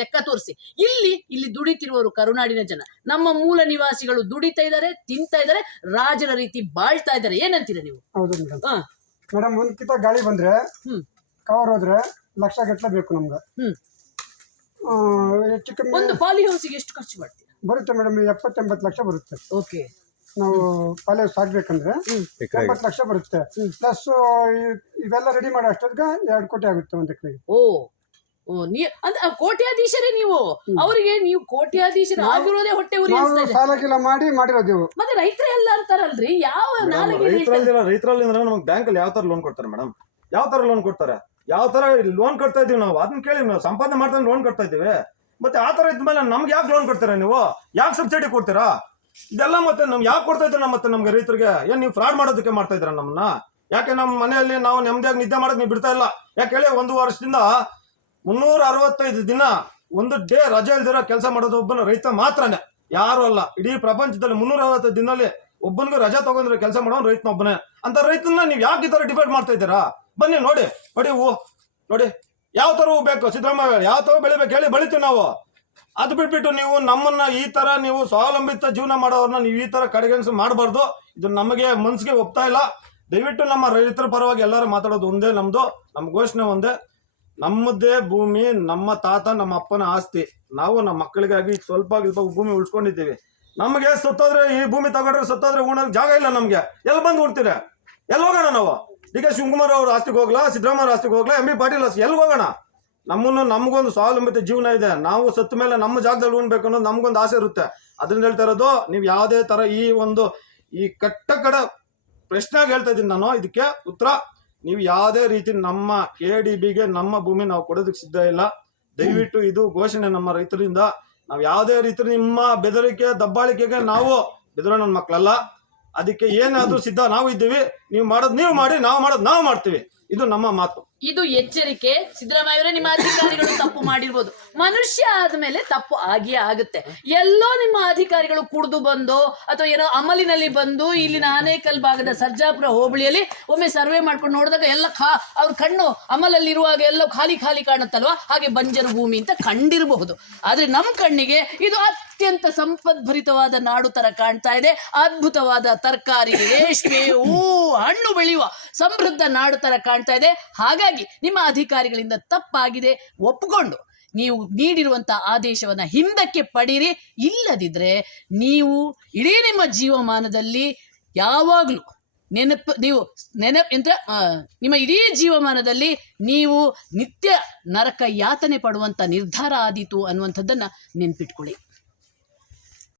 ಲೆಕ್ಕ ತೋರಿಸಿ. ಇಲ್ಲಿ ದುಡಿತಿರುವವರು ಕರುನಾಡಿನ ಜನ, ನಮ್ಮ ಮೂಲ ನಿವಾಸಿಗಳು ದುಡಿತಾ ಇದ್ದಾರೆ, ತಿಂತಾ ಇದ್ದಾರೆ, ರಾಜರ ರೀತಿ ಬಾಳ್ತಾ ಇದ್ದಾರೆ. ಏನಂತೀರ ನೀವು? ಹೌದು ಮೇಡಮ್. ಮೇಡಮ್ ಒಂದ್ಕಿತ ಗಾಳಿ ಬಂದ್ರೆ ಕವರ್ ಹೋದ್ರೆ ಲಕ್ಷ ಗಟ್ಟಲೆ ಬೇಕು ನಮ್ಗೆ. ಹೆಚ್ಚು ಕಮ್ಮಿ ಒಂದು ಪಾಲಿ ಹೌಸಿಗೆ ಎಷ್ಟು ಖರ್ಚು ಮಾಡ್ತೀರಾ? ಬರುತ್ತೆ ಮೇಡಮ್, 70-80 ಲಕ್ಷ ಬರುತ್ತೆ. ಓಕೆ, ನಾವು ಪಾಲಿ ಹೌಸ್ ಆಗ್ಬೇಕಂದ್ರೆ 70 ಲಕ್ಷ ಬರುತ್ತೆ. ಪ್ಲಸ್ ಇವೆಲ್ಲ ರೆಡಿ ಮಾಡೋ ಅಷ್ಟೊತ್ತಿಗೆ 2 ಕೋಟಿ ಆಗುತ್ತೆ ಒಂದು ಎಕರೆಗೆ. ಅಂದ್ರೆ ಕೋಟ್ಯಾಧೀಶರೇ ನೀವು. ಅವರಿಗೆ ನೀವು ಕೋಟ್ಯಾಧೀಶರು ಆಗಿರೋದೇ ಹೊಟ್ಟೆ ಉರಿ. ಸಾಲ ಗೀಲ ಮಾಡಿರೋದೇವು. ಮತ್ತೆ ರೈತರೆಲ್ಲ ಅಂತಾರಲ್ರಿ, ಯಾವ ರೈತರಲ್ಲಿ ಅಂದ್ರೆ ನಮ್ಗೆ ಬ್ಯಾಂಕ್ ಅಲ್ಲಿ ಯಾವ ತರ ಲೋನ್ ಕೊಡ್ತಾರೆ ಮೇಡಮ್? ಯಾವ ತರ ಲೋನ್ ಕೊಡ್ತಾರೆ? ಯಾವ ತರ ಲೋನ್ ಕೊಡ್ತಾ ಇದೀವಿ ನಾವು? ಅದನ್ನ ಕೇಳಿ, ನಾವು ಸಂಪಾದನೆ ಮಾಡ್ತಾ ಲೋನ್ ಕೊಡ್ತಾ ಇದೀವಿ. ಮತ್ತೆ ಆ ತರ ಇದ್ಮೇಲೆ ನಮ್ಗೆ ಯಾಕೆ ಲೋನ್ ಕೊಡ್ತೀರಾ ನೀವು? ಯಾಕೆ ಸಬ್ಸಿಡಿ ಕೊಡ್ತೀರಾ? ಇದೆಲ್ಲ ಮತ್ತೆ ನಮ್ಗೆ ಯಾಕೆ ಕೊಡ್ತಾ ಇದ್ದೀರಾ? ಮತ್ತೆ ನಮ್ಗೆ ರೈತರಿಗೆ ಏನ್ ನೀವು ಫ್ರಾಡ್ ಮಾಡೋದಕ್ಕೆ ಮಾಡ್ತಾ ಇದ್ದೀರಾ ನಮ್ಮನ್ನ? ಯಾಕೆ ನಮ್ಮ ಮನೆಯಲ್ಲಿ ನಾವು ನೆಮ್ಮದಿಯಾಗಿ ನಿದ್ದೆ ಮಾಡೋದು ನೀವು ಬಿಡ್ತಾ ಇಲ್ಲ? ಯಾಕೆ ಹೇಳಿ, 1 ವರ್ಷದಿಂದ 365 ದಿನ ಒಂದು ಡೇ ರಜೆ ಇಲ್ದಿರೋ ಕೆಲಸ ಮಾಡೋದು ಒಬ್ಬನ ರೈತ ಮಾತ್ರನೇ, ಯಾರು ಅಲ್ಲ. ಇಡೀ ಪ್ರಪಂಚದಲ್ಲಿ 365 ದಿನದಲ್ಲಿ ಒಬ್ಬನಿಗೂ ರಜೆ ತಗೊಂಡ್ರೆ ಕೆಲಸ ಮಾಡೋನು ರೈತನ ಒಬ್ಬನೇ. ಅಂತ ರೈತನ ನೀವು ಯಾಕೆ ಈ ತರ ಡಿಫೈಡ್ ಮಾಡ್ತಾ ಇದ್ದೀರಾ? ಬನ್ನಿ ನೋಡಿ ನೋಡಿ ಯಾವ ತರ ಹೂ ಬೇಕು ಸಿದ್ದರಾಮಯ್ಯ, ಯಾವ ತರ ಬೆಳಿಬೇಕು ಹೇಳಿ, ಬೆಳಿತೀವಿ ನಾವು. ಅದು ಬಿಟ್ಬಿಟ್ಟು ನೀವು ನಮ್ಮನ್ನ ಈ ತರ ನೀವು ಸ್ವಾವಲಂಬಿತ ಜೀವನ ಮಾಡೋರನ್ನ ನೀವು ಈ ತರ ಕಡೆಗಣಿಸಿ ಮಾಡಬಾರ್ದು. ಇದು ನಮಗೆ ಮನ್ಸಿಗೆ ಒಪ್ತಾ ಇಲ್ಲ. ದಯವಿಟ್ಟು ನಮ್ಮ ರೈತರ ಪರವಾಗಿ ಎಲ್ಲರೂ ಮಾತಾಡೋದು ಒಂದೇ, ನಮ್ಮ ಘೋಷಣೆ ಒಂದೇ. ನಮ್ಮದೇ ಭೂಮಿ, ನಮ್ಮ ತಾತ ನಮ್ಮ ಅಪ್ಪನ ಆಸ್ತಿ. ನಾವು ನಮ್ಮ ಮಕ್ಕಳಿಗಾಗಿ ಸ್ವಲ್ಪ ಭೂಮಿ ಉಳ್ಸ್ಕೊಂಡಿದ್ದೀವಿ. ನಮಗೆ ಸತ್ತೋದ್ರೆ, ಈ ಭೂಮಿ ತಗೊಂಡ್ರೆ ಸತ್ತೋದ್ರೆ ಉಣೋಕೆ ಜಾಗ ಇಲ್ಲ ನಮ್ಗೆ. ಎಲ್ಲಿ ಬಂದು ಉಣ್ತೀರ? ಎಲ್ಲಿ ಹೋಗೋಣ ನಾವು? ಡಿ ಕೆ ಶಿವಕುಮಾರ್ ಅವ್ರ ಆಸ್ತಿಗೆ ಹೋಗ್ಲಾ, ಸಿದ್ದರಾಮಯ್ಯ ಆಸ್ತಿಗೆ ಹೋಗ್ಲಾ, ಎಂ ಬಿ ಪಾಟೀಲ್ ಆಸ್ತಿ ಎಲ್ಲಿ ಹೋಗೋಣ? ನಮಗೊಂದು ಸ್ವಾವಲಂಬಿತ ಜೀವನ ಇದೆ. ನಾವು ಸತ್ತ ಮೇಲೆ ನಮ್ಮ ಜಾಗದಲ್ಲಿ ಉಣ್ಬೇಕು ಅನ್ನೋದು ನಮ್ಗೊಂದು ಆಸೆ ಇರುತ್ತೆ. ಅದನ್ನ ಹೇಳ್ತಾ ಇರೋದು. ನೀವು ಯಾವುದೇ ತರ ಈ ಕಟ್ಟ ಪ್ರಶ್ನೆಯಾಗಿ ಹೇಳ್ತಾ ಇದ್ದೀನಿ ನಾನು. ಇದಕ್ಕೆ ಉತ್ತರ, ನೀವು ಯಾವುದೇ ರೀತಿ ನಮ್ಮ KDBಗೆ ನಮ್ಮ ಭೂಮಿ ನಾವು ಕೊಡೋದಕ್ಕೆ ಸಿದ್ಧ ಇಲ್ಲ. ದಯವಿಟ್ಟು ಇದು ಘೋಷಣೆ ನಮ್ಮ ರೈತರಿಂದ. ನಾವು ಯಾವುದೇ ರೀತಿ ನಿಮ್ಮ ಬೆದರಿಕೆ ದಬ್ಬಾಳಿಕೆಗೆ ನಾವು ಬೆದರೋ ನನ್ನ ಮಕ್ಕಳಲ್ಲ. ಅದಕ್ಕೆ ಏನಾದ್ರೂ ಸಿದ್ಧ ನಾವು ಇದ್ದೀವಿ. ನೀವು ಮಾಡೋದು ನೀವು ಮಾಡಿ, ನಾವು ಮಾಡೋದು ನಾವು ಮಾಡ್ತೀವಿ. ಇದು ನಮ್ಮ ಮಾತು. ಇದು ಎಚ್ಚರಿಕೆ. ಸಿದ್ದರಾಮಯ್ಯವರೇ, ನಿಮ್ಮ ಅಧಿಕಾರಿಗಳು ತಪ್ಪು ಮಾಡಿರ್ಬೋದು. ಮನುಷ್ಯ ಆದ್ಮೇಲೆ ತಪ್ಪು ಆಗಿಯೇ ಆಗುತ್ತೆ. ಎಲ್ಲೋ ನಿಮ್ಮ ಅಧಿಕಾರಿಗಳು ಕುಡಿದು ಬಂದು ಅಥವಾ ಏನೋ ಅಮಲಿನಲ್ಲಿ ಬಂದು ಇಲ್ಲಿನ ಆನೇಕಲ್ ಭಾಗದ ಸರ್ಜಾಪುರ ಹೋಬಳಿಯಲ್ಲಿ ಒಮ್ಮೆ ಸರ್ವೆ ಮಾಡ್ಕೊಂಡು ನೋಡಿದಾಗ ಎಲ್ಲ ಅವ್ರ ಕಣ್ಣು ಅಮಲಲ್ಲಿ ಇರುವಾಗ ಎಲ್ಲ ಖಾಲಿ ಕಾಣುತ್ತಲ್ವಾ, ಹಾಗೆ ಬಂಜರು ಭೂಮಿ ಅಂತ ಕಂಡಿರಬಹುದು. ಆದ್ರೆ ನಮ್ಮ ಕಣ್ಣಿಗೆ ಇದು ಅತ್ಯಂತ ಸಂಪದ್ಭರಿತವಾದ ನಾಡು ತರ ಕಾಣ್ತಾ ಇದೆ. ಅದ್ಭುತವಾದ ತರಕಾರಿ, ರೇಷ್ಮೆ, ಹಣ್ಣು ಬೆಳೆಯುವ ಸಮೃದ್ಧ ನಾಡು ತರ ಕಾಣ್ತಾ ಇದೆ. ಹಾಗಾಗಿ ನಿಮ್ಮ ಅಧಿಕಾರಿಗಳಿಂದ ತಪ್ಪಾಗಿದೆ ಒಪ್ಪಿಕೊಂಡು ನೀವು ನೀಡಿರುವಂತಹ ಆದೇಶವನ್ನ ಹಿಂದಕ್ಕೆ ಪಡೀರಿ. ಇಲ್ಲದಿದ್ರೆ ನೀವು ಇಡೀ ನಿಮ್ಮ ಜೀವಮಾನದಲ್ಲಿ ಯಾವಾಗಲೂ ನಿಮ್ಮ ಇಡೀ ಜೀವಮಾನದಲ್ಲಿ ನೀವು ನಿತ್ಯ ನರಕ ಯಾತನೆ ಪಡುವಂತ ನಿರ್ಧಾರ ಆದೀತು ಅನ್ನುವಂಥದ್ದನ್ನ ನೆನ್ಪಿಟ್ಕೊಳ್ಳಿ.